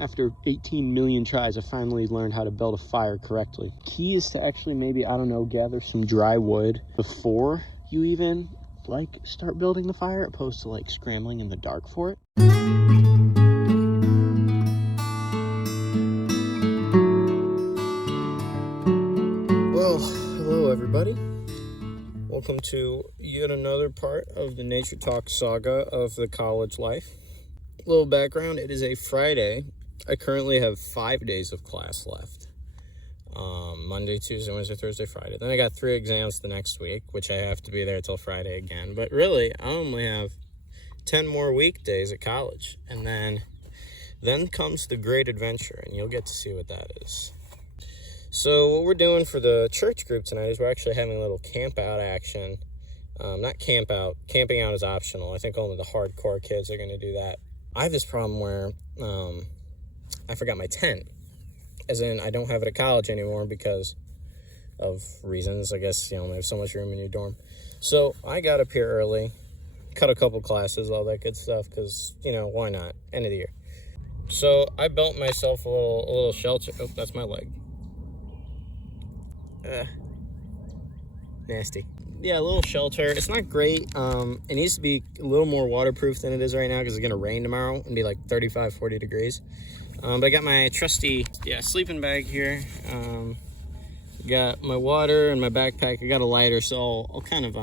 After 18 million tries, I finally learned how to build a fire correctly. Key is to actually maybe, I don't know, gather some dry wood before you even, like, start building the fire, opposed to, like, scrambling in the dark for it. Well, hello everybody. Welcome to yet another part of the NatureTalks saga of the college life. A little background, it is a Friday. I currently have 5 days of class left. Monday, Tuesday, Wednesday, Thursday, Friday. Then I got 3 exams the next week, which I have to be there till Friday again. But really, I only have 10 more weekdays at college. And then comes the great adventure, and you'll get to see what that is. So what we're doing for the church group tonight is we're actually having a little camp out action. Not camp out. Camping out is optional. I think only the hardcore kids are going to do that. I have this problem where I forgot my tent. As in, I don't have it at college anymore because of reasons. I guess you only have so much room in your dorm. So I got up here early, cut a couple classes, all that good stuff, because, why not? End of the year. So I built myself a little shelter. Oh, that's my leg. Nasty. Yeah, a little shelter. It's not great. It needs to be a little more waterproof than it is right now because it's going to rain tomorrow and be like 35, 40 degrees. But I got my trusty, sleeping bag here. Got my water and my backpack. I got a lighter, so I'll kind of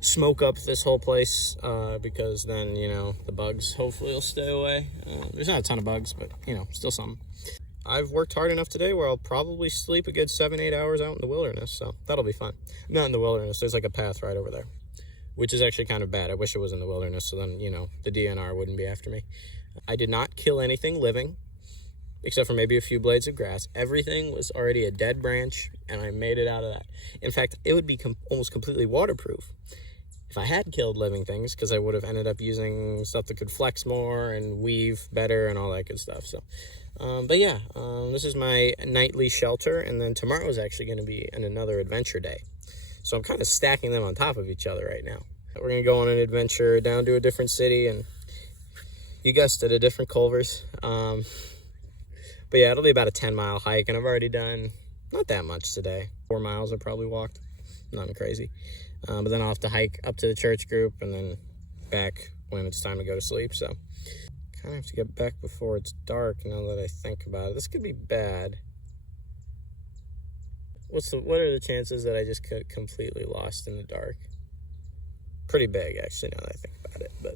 smoke up this whole place because then, the bugs hopefully will stay away. There's not a ton of bugs, but, still something. I've worked hard enough today where I'll probably sleep a good 7-8 hours out in the wilderness, so that'll be fun. Not in the wilderness, there's like a path right over there, which is actually kind of bad. I wish it was in the wilderness, so then, the DNR wouldn't be after me. I did not kill anything living, except for maybe a few blades of grass. Everything was already a dead branch, and I made it out of that. In fact, it would be almost completely waterproof if I had killed living things, because I would have ended up using stuff that could flex more and weave better and all that good stuff. So, this is my nightly shelter, and then tomorrow is actually going to be another adventure day. So I'm kind of stacking them on top of each other right now. We're going to go on an adventure down to a different city, and you guessed it, a different Culver's. But yeah, it'll be about a 10-mile hike, and I've already done not that much today. 4 miles I probably walked, nothing crazy. But then I'll have to hike up to the church group and then back when it's time to go to sleep. So kind of have to get back before it's dark now that I think about it. This could be bad. What are the chances that I just get completely lost in the dark? Pretty big, actually, now that I think about it. But,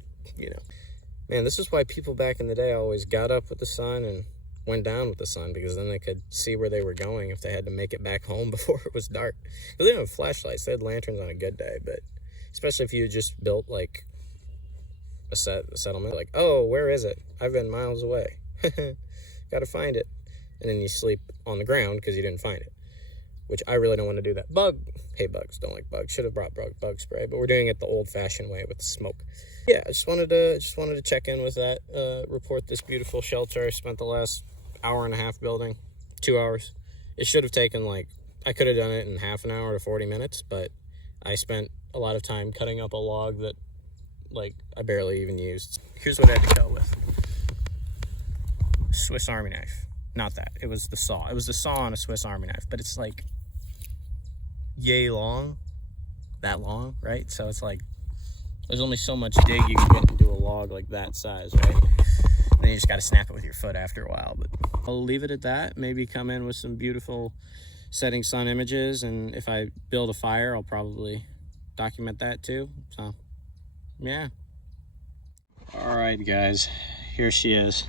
man, this is why people back in the day always got up with the sun and went down with the sun, because then they could see where they were going if they had to make it back home before it was dark. But they didn't have flashlights. They had lanterns on a good day, but especially if you just built, like, a settlement. Like, oh, where is it? I've been miles away. Gotta find it. And then you sleep on the ground because you didn't find it, which I really don't want to do that. Hey, bugs, don't like bugs. Should have brought bug spray, but we're doing it the old-fashioned way with the smoke. Yeah, I just wanted to check in with that, report this beautiful shelter. I spent the last hour and a half building, 2 hours. It should have taken, I could have done it in half an hour to 40 minutes, but I spent a lot of time cutting up a log that, I barely even used. Here's what I had to go with. Swiss Army knife. Not that. It was the saw. It was the saw on a Swiss Army knife, but it's, yay long. That long, right? So it's there's only so much dig you can get into a log like that size, right? And then you just got to snap it with your foot after a while. But I'll leave it at that. Maybe come in with some beautiful setting sun images, and if I build a fire, I'll probably document that too. So, yeah. All right, guys. Here she is.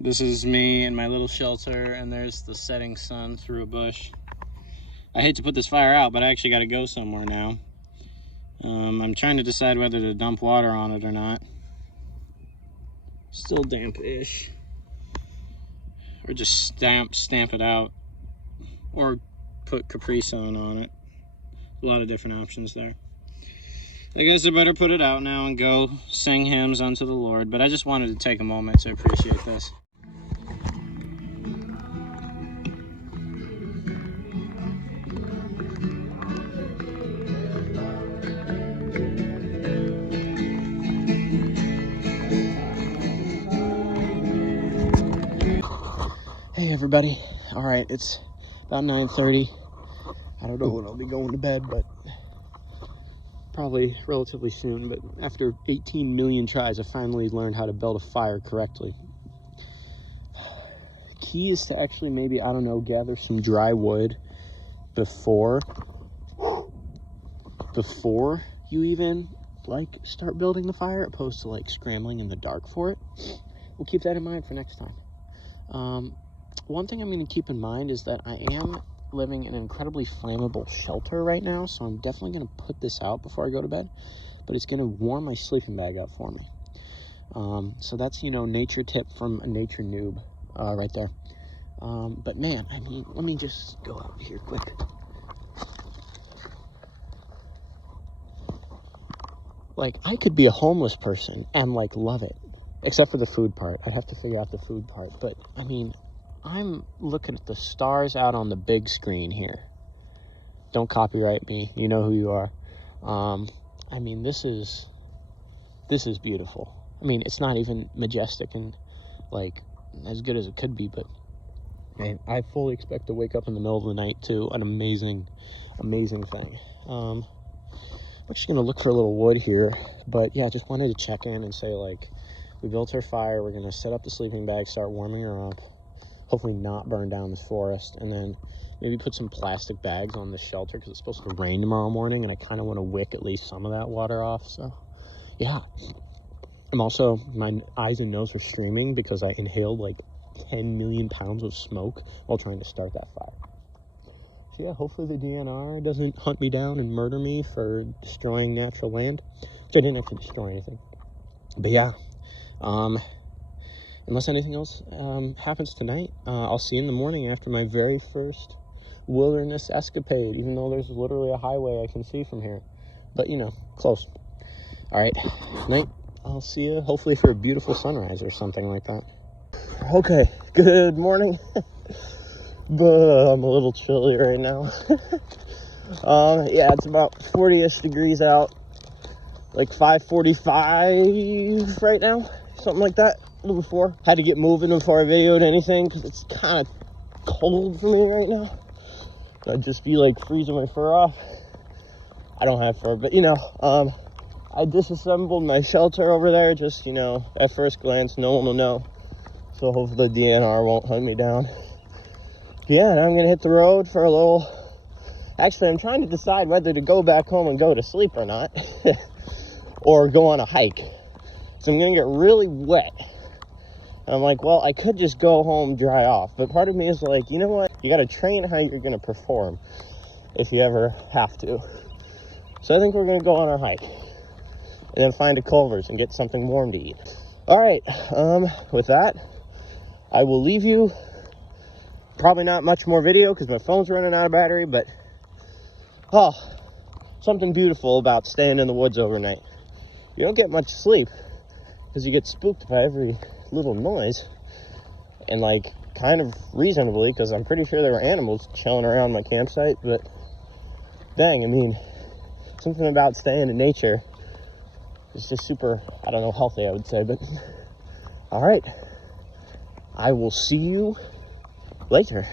This is me in my little shelter, and there's the setting sun through a bush. I hate to put this fire out, but I actually got to go somewhere now. I'm trying to decide whether to dump water on it or not. Still damp-ish. Or just stamp it out. Or put Capri Sun on it. A lot of different options there. I guess I better put it out now and go sing hymns unto the Lord. But I just wanted to take a moment to appreciate this. Hey everybody. All right, it's about 9:30. I don't know when I'll be going to bed, but probably relatively soon. But after 18 million tries, I finally learned how to build a fire correctly. Key is to actually maybe, I don't know, gather some dry wood before you even like start building the fire, opposed to like scrambling in the dark for it. We'll keep that in mind for next time. One thing I'm going to keep in mind is that I am living in an incredibly flammable shelter right now, so I'm definitely going to put this out before I go to bed, but it's going to warm my sleeping bag up for me. So that's, nature tip from a nature noob right there. But man, I mean, let me just go out here quick. Like, I could be a homeless person and like love it, except for the food part. I'd have to figure out the food part, but I mean, I'm looking at the stars out on the big screen here. Don't copyright me. You know who you are. I mean, this is beautiful. I mean, it's not even majestic and like as good as it could be, but man, I fully expect to wake up in the middle of the night to an amazing thing. I'm just gonna look for a little wood here, but yeah, just wanted to check in and say, like, we built our fire. We're gonna set up the sleeping bag, start warming her up. Hopefully not burn down the forest, and then maybe put some plastic bags on the shelter because it's supposed to rain tomorrow morning, and I kind of want to wick at least some of that water off. So yeah, I'm also, my eyes and nose are streaming because I inhaled like 10 million pounds of smoke while trying to start that fire. So yeah, hopefully the DNR doesn't hunt me down and murder me for destroying natural land, which I didn't actually destroy anything. But yeah, unless anything else happens tonight, I'll see you in the morning after my very first wilderness escapade, even though there's literally a highway I can see from here. But, close. All right, night. I'll see you hopefully for a beautiful sunrise or something like that. Okay, good morning. But I'm a little chilly right now. Yeah, it's about 40-ish degrees out. Like 5:45 right now, something like that. Before had to get moving before I videoed anything because it's kind of cold for me right now. I'd just be like freezing my fur off. I don't have fur, but I disassembled my shelter over there. Just at first glance, no one will know, so hopefully the DNR won't hunt me down. Yeah, now I'm gonna hit the road for a little. Actually, I'm trying to decide whether to go back home and go to sleep or not, or go on a hike. So I'm gonna get really wet. I'm like, well, I could just go home, dry off. But part of me is like, you know what? You got to train how you're going to perform if you ever have to. So I think we're going to go on our hike and then find a Culver's and get something warm to eat. All right. With that, I will leave you. Probably not much more video because my phone's running out of battery, but something beautiful about staying in the woods overnight. You don't get much sleep because you get spooked by every little noise, and like kind of reasonably, because I'm pretty sure there were animals chilling around my campsite. But dang, I mean, something about staying in nature is just super, I don't know, healthy, I would say. But all right, I will see you later.